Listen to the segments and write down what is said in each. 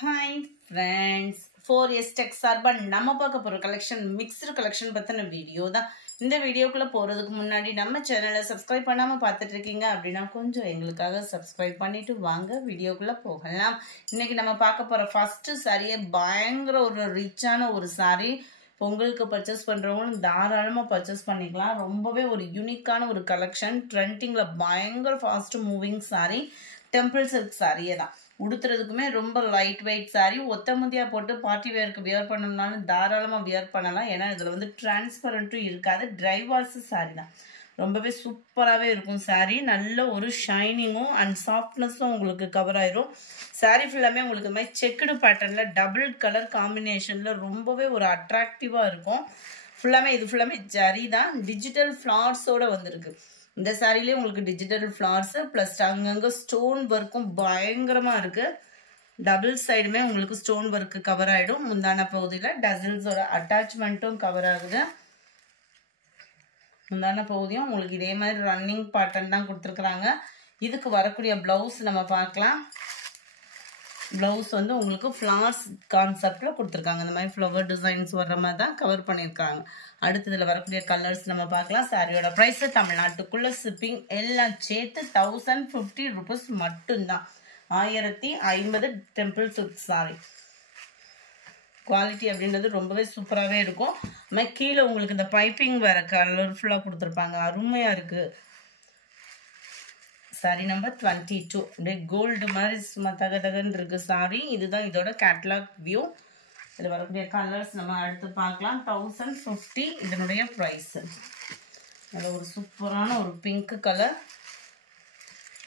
Hi friends, 4S Tech சார்பா நம்ம பார்க்க போற கலெக்ஷன் மிக்ஸ்டு கலெக்ஷன் பத்தின வீடியோ தான். இந்த வீடியோக்குள்ள போறதுக்கு முன்னாடி நம்ம சேனலை சப்ஸ்கிரைப் பண்ணாம பார்த்துட்டு இருக்கீங்க அப்படின்னா கொஞ்சம் எங்களுக்காக சப்ஸ்கிரைப் பண்ணிட்டு வாங்க வீடியோக்குள்ள போகலாம். இன்னைக்கு நம்ம பார்க்க போற ஃபர்ஸ்ட் சாரியே பயங்கர ஒரு ரிச்சான ஒரு சாரி. பொங்கலுக்கு பர்ச்சேஸ் பண்றவங்களும் தாராளமா பர்ச்சேஸ் பண்ணிக்கலாம். ரொம்பவே ஒரு யூனிக்கான ஒரு கலெக்ஷன். ட்ரெண்டிங்ல பயங்கர fast moving sari, temple silk சாரியே தான். உடுத்துறதுக்குமே ரொம்ப லைட் வெயிட் சாரி. ஒத்த முந்தியா போட்டு பார்ட்டி வேருக்கு வியர் பண்ணணும்னாலும் தாராளமாக வியர் பண்ணலாம். ஏன்னா இதில் வந்து டிரான்ஸ்பரண்ட்டும் இருக்காது. ட்ரை வாஷ் சாரி தான். ரொம்பவே சூப்பராகவே இருக்கும் சாரி. நல்ல ஒரு ஷைனிங்கும் அண்ட் சாஃப்ட்னஸும் உங்களுக்கு கவர் ஆயிரும். சாரி ஃபுல்லாமே உங்களுக்கு இந்த மாதிரி செக்குடு பேட்டர்னில் டபுள் கலர் காம்பினேஷனில் ரொம்பவே ஒரு அட்ராக்டிவாக இருக்கும். ஃபுல்லாமே இது ஃபுல்லாமே ஜரி தான். டிஜிட்டல் ஃப்ளார்ஸோடு வந்திருக்கு. இந்த சாரிலேயே உங்களுக்கு டிஜிட்டல் ஃப்ளார்ஸ் ப்ளஸ் அங்கங்கே ஸ்டோன் ஒர்க்கும் பயங்கரமாக இருக்குது. டபுள் சைடுமே உங்களுக்கு ஸ்டோன் ஒர்க்கு கவர் ஆகிடும். முந்தான பகுதியில் டசில்ஸோட அட்டாச்மெண்ட்டும் கவர் ஆகுது. முந்தான பகுதியும் உங்களுக்கு இதே மாதிரி ரன்னிங் பேட்டர்ன் தான் கொடுத்துருக்குறாங்க. இதுக்கு வரக்கூடிய ப்ளவுஸ் நம்ம பார்க்கலாம். ப்ளவுஸ் வந்து உங்களுக்கு ஃப்ளார்ஸ் கான்செப்டில் கொடுத்துருக்காங்க. இந்த மாதிரி ஃப்ளவர் டிசைன்ஸ் வர்ற மாதிரி தான் கவர் பண்ணியிருக்காங்க. அடுத்ததில் வரக்கூடிய கலர்ஸ் நம்ம பார்க்கலாம். சாரியோட ப்ரைஸு தமிழ்நாட்டுக்குள்ளே ஷிப்பிங் எல்லாம் சேர்த்து 1050 rupees மட்டும்தான். 1050 டெம்பிள் சில்க் சாரி. குவாலிட்டி அப்படின்றது ரொம்பவே சூப்பராகவே இருக்கும். ஆனால் கீழே உங்களுக்கு இந்த பைப்பிங் வேறு கலர்ஃபுல்லாக கொடுத்துருப்பாங்க. அருமையாக இருக்குது. Sorry number 22. அப்படியே கோல்டு மாதிரி சும்மா தகன்னு இருக்கு சாரி. இதுதான் இதோட கேட்லாக் வியூ. இதில் வரக்கூடிய கலர்ஸ் நம்ம அடுத்து பார்க்கலாம். 1050 இதனுடைய ப்ரைஸு. அதில் ஒரு சூப்பரான ஒரு பிங்க் கலர்.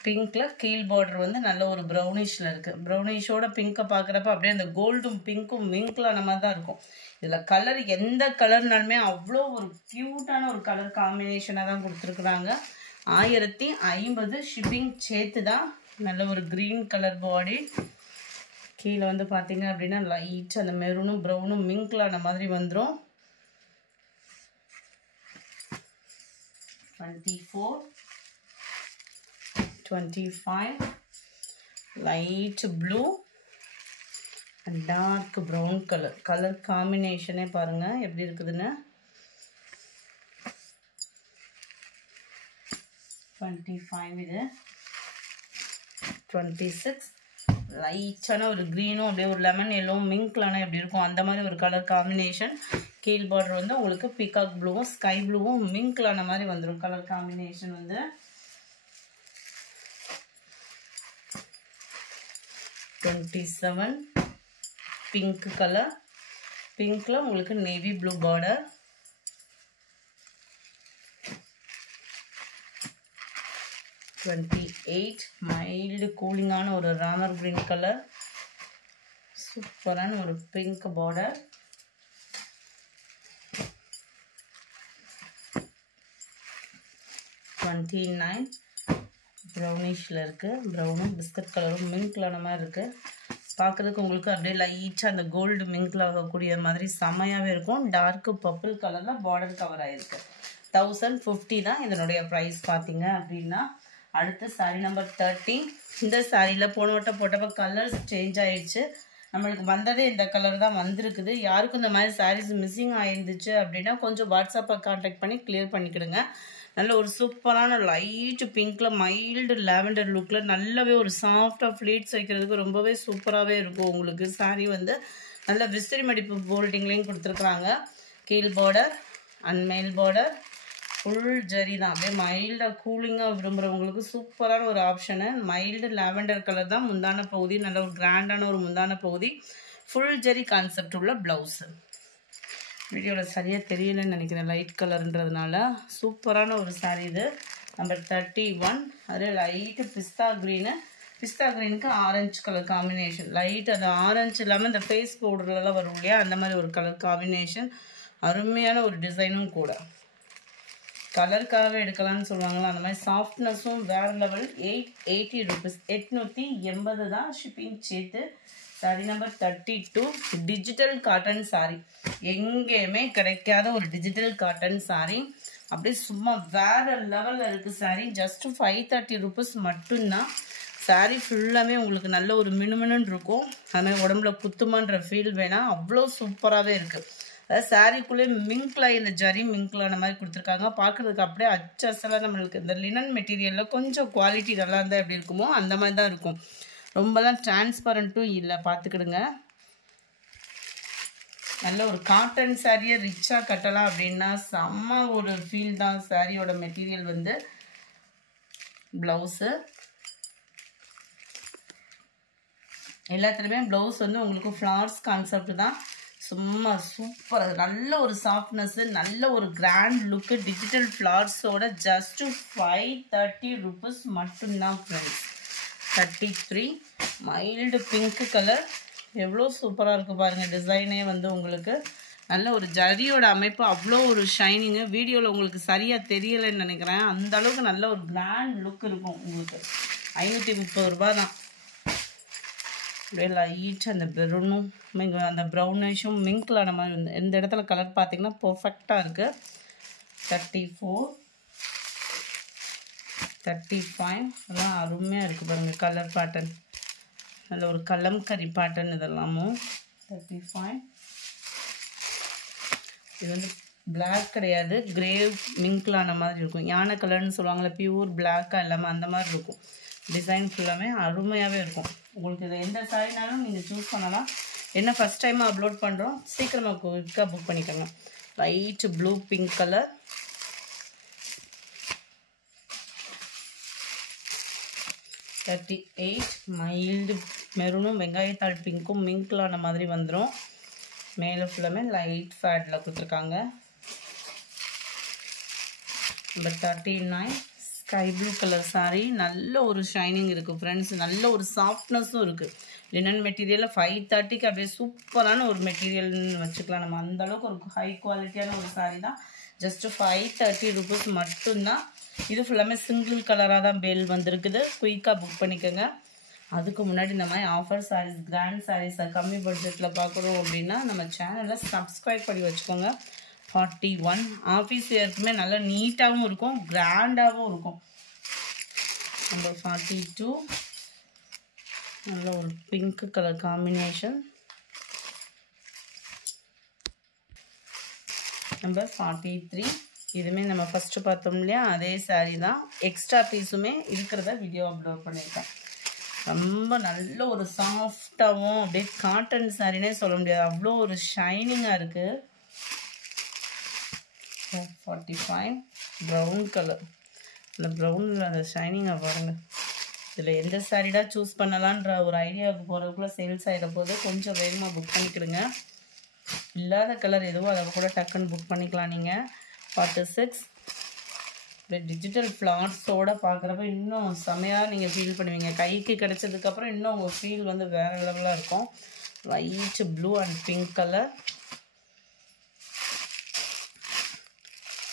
பிங்க்கில் கீழ் பார்டர் வந்து நல்ல ஒரு ப்ரௌனிஷில் இருக்குது. ப்ரௌனிஷோட பிங்கை பார்க்குறப்ப அப்படியே அந்த கோல்டும் பிங்க்கும் மிங்க்லான மாதிரி தான் இருக்கும். இதில் கலர் எந்த கலர்னாலுமே அவ்வளோ ஒரு க்யூட்டான ஒரு கலர் காம்பினேஷனாக தான் கொடுத்துருக்குறாங்க. 1050 ஷிப்பிங் சேர்த்து தான். நல்ல ஒரு க்ரீன் கலர் பாடி. கீழே வந்து பார்த்தீங்க அப்படின்னா லைட் அந்த மெரூனும் ப்ரௌனும் மிங்க்லான மாதிரி வந்துடும். 24, 25 light blue and dark brown colour. Colour காம்பினேஷனே பாருங்கள் எப்படி இருக்குதுன்னு. 25 இது. 26 லைட்டான ஒரு க்ரீனும் அப்படியே ஒரு லெமன் எல்லோவும் மிங்க்லான எப்படி இருக்கும் அந்த மாதிரி ஒரு கலர் காம்பினேஷன். கீழ் பார்டர் வந்து உங்களுக்கு பீகாக் ப்ளூவும் ஸ்கை ப்ளூவும் மிங்க்லான மாதிரி வந்துடும் கலர் காம்பினேஷன் வந்து. 27 பிங்க் கலர். பிங்க்ல உங்களுக்கு நேவி ப்ளூ பார்டர். 28 மைல்டு கூலிங்கான ஒரு ராமர் கிரீன் கலர். சூப்பரான ஒரு பிங்க் பார்டர். 29 ப்ரௌனிஷில் இருக்குது. ப்ரௌனும் பிஸ்கட் கலரும் மிங்க்லான மாதிரி இருக்குது. பார்க்குறதுக்கு உங்களுக்கு அப்படியே லைட்டாக அந்த கோல்டு மிங்க்ல ஆகக்கூடிய மாதிரி செமையாகவே இருக்கும். டார்க்கு பர்பிள் கலரில் பார்டர் கவர் ஆகிருக்கு. 1050 தான் இதனுடைய ப்ரைஸ் பார்த்தீங்க அப்படின்னா. அடுத்து சாரி நம்பர் 30. இந்த சாரியில் போன வட்டம் போட்டப்போ கலர்ஸ் சேஞ்ச் ஆகிடுச்சு. நம்மளுக்கு வந்ததே இந்த கலர் தான் வந்திருக்குது. யாருக்கும் இந்த மாதிரி சாரீஸ் மிஸ்ஸிங் ஆகிருந்துச்சு அப்படின்னா கொஞ்சம் வாட்ஸ்அப்பை கான்டாக்ட் பண்ணி கிளியர் பண்ணிக்கிடுங்க. நல்ல ஒரு சூப்பரான லைட் பிங்க்கில் மைல்டு லாவெண்டர் லுக்கில் நல்லாவே ஒரு சாஃப்டாக ஃப்ளீட்ஸ் வைக்கிறதுக்கு ரொம்பவே சூப்பராகவே இருக்கும். உங்களுக்கு சாரீ வந்து நல்ல விசிறி மடிப்பு போல்டிங்லேயும் கொடுத்துருக்குறாங்க. கீழ் பார்டர் அண்ட் மேல் பார்டர் ஃபுல் ஜரி தான். அப்படியே மைல்டாக கூலிங்காக விரும்புகிறவங்களுக்கு சூப்பரான ஒரு ஆப்ஷனு. மைல்டு லாவெண்டர் கலர் தான் முந்தான பகுதி. நல்ல ஒரு கிராண்டான ஒரு முந்தான பகுதி. ஃபுல் ஜரி கான்செப்ட் உள்ள ப்ளவுஸு. வீடியோவில் சரியாக தெரியலன்னு நினைக்கிறேன் லைட் கலர்ன்றதுனால. சூப்பரான ஒரு சாரீ இது. நம்பர் 31. அது லைட்டு பிஸ்தா க்ரீனு. பிஸ்தா க்ரீனுக்கு ஆரஞ்சு கலர் காம்பினேஷன். லைட் அந்த ஆரஞ்சு இல்லாமல் இந்த ஃபேஸ் பவுடர்லாம் வரும் இல்லையா அந்த மாதிரி ஒரு கலர் காம்பினேஷன். அருமையான ஒரு டிசைனும் கூட. கலருக்காகவே எடுக்கலாம்னு சொல்லுவாங்களா அந்த மாதிரி சாஃப்ட்னஸும் வேறு லெவல். 880 rupees 880 தான் ஷிப்பிங் சேர்த்து. Sorry number 32. Digital cotton sorry. எங்கேயுமே கிடைக்காத ஒரு டிஜிட்டல் காட்டன் சாரி. அப்படியே சும்மா வேறு லெவலில் இருக்குது சாரி. ஜஸ்ட் 530 rupees மட்டும்தான். சாரீ ஃபுல்லாமே உங்களுக்கு நல்ல ஒரு மினுமினுன்னு இருக்கும். அதுமாதிரி உடம்புல குத்துமான்ற ஃபீல் வேணாம், அவ்வளோ சூப்பராகவே இருக்குது. அதாவது சாரீக்குள்ளே மிங்க்லாம் இந்த ஜரி மிங்க்லான மாதிரி கொடுத்துருக்காங்க. பார்க்குறதுக்கு அப்படியே அச்சசலாக நம்மளுக்கு இந்த லினன் மெட்டீரியலில் கொஞ்சம் குவாலிட்டி நல்லா இருந்தால் எப்படி இருக்குமோ அந்த மாதிரி தான் இருக்கும். ரொம்பலாம் டிரான்ஸ்பரண்ட்டும் இல்லை, பார்த்துக்கிடுங்க. நல்ல ஒரு காட்டன் சாரியை ரிச்சாக கட்டலாம் அப்படின்னா செம்ம ஒரு ஃபீல் தான். சாரியோட மெட்டீரியல் வந்து ப்ளவுஸு எல்லாத்துலேயுமே ப்ளவுஸ் வந்து உங்களுக்கு ஃப்ளார்ஸ் கான்செப்ட் தான். சும்மா சூப்பர், நல்ல ஒரு சாஃப்ட்னஸ்ஸு, நல்ல ஒரு கிராண்ட் லுக்கு. டிஜிட்டல் ஃப்ளார்ஸோட ஜஸ்ட்டு 530 rupees மட்டும்தான் ஃப்ரெண்ட்ஸ். 33 மைல்டு பிங்க் கலர், எவ்வளோ சூப்பராக இருக்குது பாருங்கள். டிசைனே வந்து உங்களுக்கு நல்ல ஒரு ஜரியோட அமைப்பு, அவ்வளோ ஒரு ஷைனிங்கு. வீடியோவில் உங்களுக்கு சரியாக தெரியலைன்னு நினைக்கிறேன். அந்த அளவுக்கு நல்ல ஒரு கிராண்ட் லுக் இருக்கும் உங்களுக்கு. 530 ரூபா தான். அப்படியே லைட் அந்த மெரூனும் அந்த ப்ரௌனிஷும் மிங்க்லான மாதிரி வந்து இந்த இடத்துல கலர் பார்த்தீங்கன்னா பர்ஃபெக்டாக இருக்குது. 34 35 அதெல்லாம் அருமையாக இருக்குது பாருங்கள். கலர் பேட்டர்ன் நல்ல ஒரு கலம்கரி பேட்டர்ன் இதெல்லாமும். 35 இது வந்து பிளாக் கிடையாது, கிரே மிங்க்லான மாதிரி இருக்கும். யானை கலர்னு சொல்லுவாங்களே, பியூர் பிளாக்காக இல்லாமல் அந்த மாதிரி இருக்கும். டிசைன் ஃபுல்லாமே அருமையாகவே இருக்கும். உங்களுக்கு இது எந்த சாரினாலும் நீங்கள் சூஸ் பண்ணலாம். என்ன ஃபஸ்ட் டைமாக அப்லோட் பண்ணுறோம், சீக்கிரமாக குயிக்காக புக் பண்ணிக்கோங்க. Light blue pink colour, 38 mild மெரூனும் வெங்காயத்தாள் பிங்க்கும் மிங்க்லான மாதிரி வந்துடும். மேலே ஃபுல்லாமே லைட் ஃபேட்டில் கொடுத்துருக்காங்க. Number 39 sky blue colour sari. நல்ல ஒரு ஷைனிங் இருக்குது ஃப்ரெண்ட்ஸ், நல்ல ஒரு சாஃப்ட்னஸும் இருக்குது. லினன் மெட்டீரியலில் 530க்கு அப்படியே சூப்பரான ஒரு மெட்டீரியல்னு வச்சுக்கலாம் நம்ம. அந்தளவுக்கு ஒரு ஹை குவாலிட்டியான ஒரு சாரீ தான். ஜஸ்ட்டு 530 rupees மட்டும்தான். இது ஃபுல்லாமே சிங்கிள் கலராக தான் பேல் வந்திருக்குது. குயிக்காக புக் பண்ணிக்கோங்க. அதுக்கு முன்னாடி இந்த மாதிரி ஆஃபர் சாரீஸ், கிராண்ட் சாரீஸை கம்மி பட்ஜெட்டில் பார்க்கணும் அப்படின்னா நம்ம சேனலை சப்ஸ்கிரைப் பண்ணி வச்சுக்கோங்க. 41 ஆஃபீஸ் வேர்க்குமே நல்லா நீட்டாகவும் இருக்கும், கிராண்டாகவும் இருக்கும். நம்பர் 42 நல்ல ஒரு பிங்க் கலர் காம்பினேஷன். நம்பர் 43 இதுவுமே நம்ம ஃபஸ்ட்டு பார்த்தோம் இல்லையா, அதே சாரீ தான். எக்ஸ்ட்ரா பீஸுமே இருக்கிறத வீடியோ அப்லோட் பண்ணியிருக்கேன். ரொம்ப நல்ல ஒரு சாஃப்டாகவும் அப்படியே காட்டன் சாரினே சொல்ல முடியாது, அவ்வளோ ஒரு ஷைனிங்காக இருக்குது. 45 ப்ரௌன் கலர். இந்த ப்ரௌனில் அந்த ஷைனிங்காக பாருங்கள். இதில் எந்த சாரீடா சூஸ் பண்ணலான்ற ஒரு ஐடியாவுக்கு போகிறதுக்குள்ளே சேல்ஸ் ஆகிட போது கொஞ்சம் வேகமாக புக் பண்ணிக்கிடுங்க. இல்லாத கலர் எதுவோ அதை கூட டக்குன்னு புக் பண்ணிக்கலாம் நீங்கள். 46 டிஜிட்டல் ஃப்ளார்ஸோடு பார்க்குறப்ப இன்னும் செமையாக நீங்கள் ஃபீல் பண்ணுவீங்க. கைக்கு கிடச்சதுக்கப்புறம் இன்னும் உங்கள் ஃபீல் வந்து வேறு லெவலாக இருக்கும். Light blue and pink colour,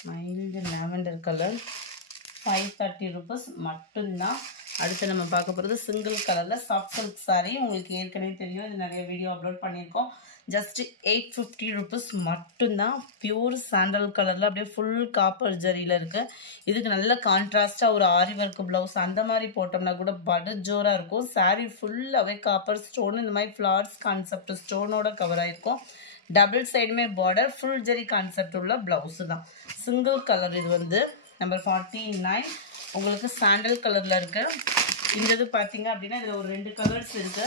mild lavender colour. 530 rupees மட்டும்தான். அடுத்து நம்ம பார்க்க போகிறது சிங்கிள் கலரில் சாஃப்ட் சில்க் சாரீ. உங்களுக்கு ஏற்கனவே தெரியும், இது நிறைய வீடியோ அப்லோட் பண்ணியிருக்கோம். ஜஸ்ட் 850 rupees மட்டும்தான். பியூர் சாண்டல் கலரில் அப்படியே ஃபுல் காப்பர் ஜரியில் இருக்குது. இதுக்கு நல்ல கான்ட்ராஸ்டாக ஒரு ஆரி ஒர்க் ப்ளவுஸ் அந்த மாதிரி போட்டோம்னா கூட படு ஜோராக இருக்கும். சாரீ ஃபுல்லாகவே காப்பர் ஸ்டோன், இந்த மாதிரி ஃப்ளார்ஸ் கான்செப்ட் ஸ்டோனோட கவர் ஆகிருக்கும். டபுள் சைடுமே பார்டர், ஃபுல் ஜரி கான்செப்ட் உள்ள ப்ளவுஸு தான். சிங்கிள் கலர் இது வந்து. நம்பர் 49 உங்களுக்கு சாண்டல் கலரில் இருக்குது. இந்த இது பார்த்தீங்க அப்படின்னா இதில் ஒரு 2 கலர்ஸ் இருக்குது.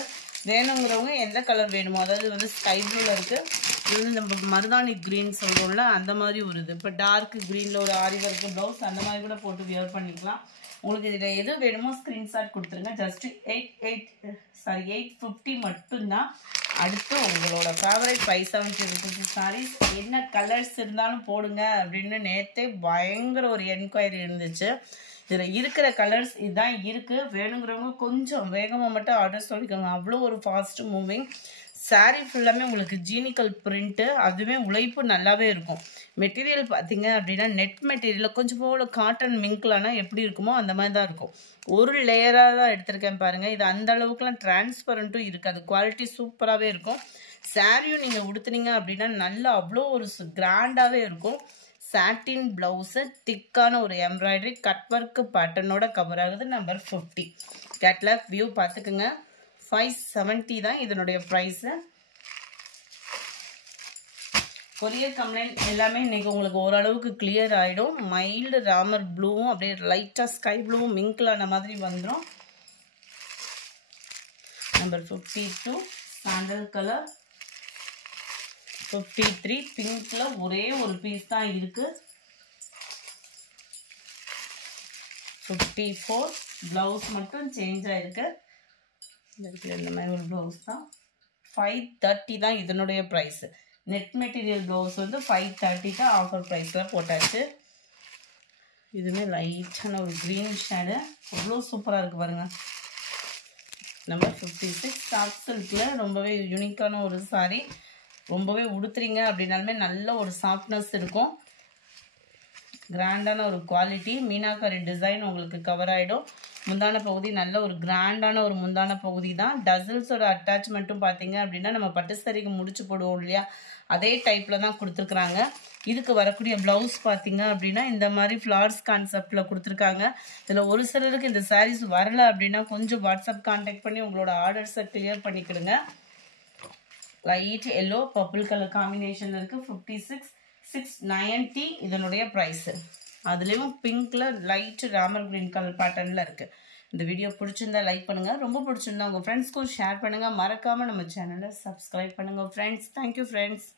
வேணுங்கிறவங்க எந்த கலர் வேணுமோ, அதாவது வந்து ஸ்கை ப்ளூவில் இருக்குது. இது வந்து நம்ம மருதாணி க்ரீன் சொல்கிறோம்ல அந்த மாதிரி ஒரு இது. இப்போ டார்க் க்ரீனில் ஒரு ஆரி ஒர்க் ப்ளவுஸ் அந்த மாதிரி கூட போட்டு வியர் பண்ணிக்கலாம். உங்களுக்கு இதில் எது வேணுமோ ஸ்க்ரீன்ஷாட் கொடுத்துருங்க. ஜஸ்ட்டு 850 மட்டும்தான். அடுத்து உங்களோட ஃபேவரட் 570 rupees சாரீஸ். என்ன கலர்ஸ் இருந்தாலும் போடுங்க அப்படின்னு நேற்றே பயங்கர ஒரு என்கொயரி இருந்துச்சு. இதில் இருக்கிற கலர்ஸ் இதுதான் இருக்குது. வேணுங்கிறவங்க கொஞ்சம் வேகமாக மட்டும் ஆர்டர் சொல்லிக்கோங்க. அவ்வளோ ஒரு ஃபாஸ்ட் மூவிங் சாரீ. ஃபுல்லாமே உங்களுக்கு ஜீனிக்கல் பிரிண்ட்டு, அதுவே உழைப்பு நல்லாவே இருக்கும். மெட்டீரியல் பார்த்தீங்க அப்படின்னா நெட் மெட்டீரியலில் கொஞ்சம் போல காட்டன் மிங்க்லானா எப்படி இருக்குமோ அந்த மாதிரி தான் இருக்கும். ஒரு லேயராக தான் எடுத்திருக்கேன் பாருங்கள். இது அந்த அளவுக்குலாம் டிரான்ஸ்பரண்ட்டும் இருக்காது, குவாலிட்டி சூப்பராகவே இருக்கும். சாரியும் நீங்கள் உடுத்துனீங்க அப்படின்னா நல்லா அவ்வளோ ஒரு கிராண்டாகவே இருக்கும். சாட்டின் ப்ளவுஸு, திக்கான ஒரு எம்ப்ராய்டரி கட் ஒர்க் பேட்டர்னோட கவர் ஆகுது. நம்பர் 50 கேட்லாக் வியூ பார்த்துக்குங்க. 570 தான் இதனுடைய ப்ரைஸு. கொரியர் கம்ப்ளைண்ட் எல்லாமே இன்றைக்கி உங்களுக்கு ஓரளவுக்கு கிளியர் ஆகிடும். மைல்டு ராமர் ப்ளூவும் அப்படியே லைட்டாக ஸ்கை ப்ளூவும் மிங்கிளான மாதிரி வந்துடும். Number 52 sandal colour. 53 பிங்க்ல ஒரே ஒரு பீஸ் தான் இருக்கு. 54 பிளவுஸ் மட்டும் சேஞ்ச் ஆயிருக்கு. இந்த மாதிரி ஒரு பிளவுஸ் தான். 530 தான் இதனுடைய ப்ரைஸ். நெட் மெட்டீரியல் ப்ளவுஸ் வந்து 530 ஆஃபர் ப்ரைஸில் போட்டாச்சு. இதுவுமே லைட்டான ஒரு க்ரீன் ஷேடு, அவ்வளோ சூப்பராக இருக்குது பாருங்கள். நம்பர் 56 சாஃப்ட் சில்கில் ரொம்பவே யூனிக்கான ஒரு சாரீ. ரொம்பவே உடுத்துறீங்க அப்படின்னாலுமே நல்ல ஒரு சாஃப்ட்னஸ் இருக்கும். கிராண்டான ஒரு குவாலிட்டி. மீனாக்காரி டிசைன் உங்களுக்கு கவர் ஆகிடும். முந்தான பகுதி நல்ல ஒரு கிராண்டான ஒரு முந்தான பகுதி தான். டசல்ஸோட அட்டாச்மெண்ட்டும் பார்த்தீங்க அப்படின்னா நம்ம பட்டு சாரிக்கு முடிச்சு போடுவோம் இல்லையா, அதே டைப்பில் தான் கொடுத்துருக்குறாங்க. இதுக்கு வரக்கூடிய ப்ளவுஸ் பார்த்தீங்க அப்படின்னா இந்த மாதிரி ஃப்ளார்ஸ் கான்செப்டில் கொடுத்துருக்காங்க. இதில் ஒரு சிலருக்கு இந்த சாரீஸ் வரல அப்படின்னா கொஞ்சம் வாட்ஸ்அப் கான்டாக்ட் பண்ணி உங்களோட ஆர்டர்ஸை கிளியர் பண்ணிக்கிடுங்க. Light yellow purple colour combination இருக்குது. 56,690 இதனுடைய ப்ரைஸு. அதுலேயும் பிங்க்ல லைட் ராமர் கிரீன் கலர் பேட்டர்னில் இருக்குது. இந்த வீடியோ பிடிச்சிருந்தா லைக் பண்ணுங்கள். ரொம்ப பிடிச்சிருந்தா உங்கள் ஃப்ரெண்ட்ஸ்க்கும் ஷேர் பண்ணுங்கள். மறக்காமல் நம்ம சேனலை சப்ஸ்கிரைப் பண்ணுங்கள் ஃப்ரெண்ட்ஸ். Thank you friends.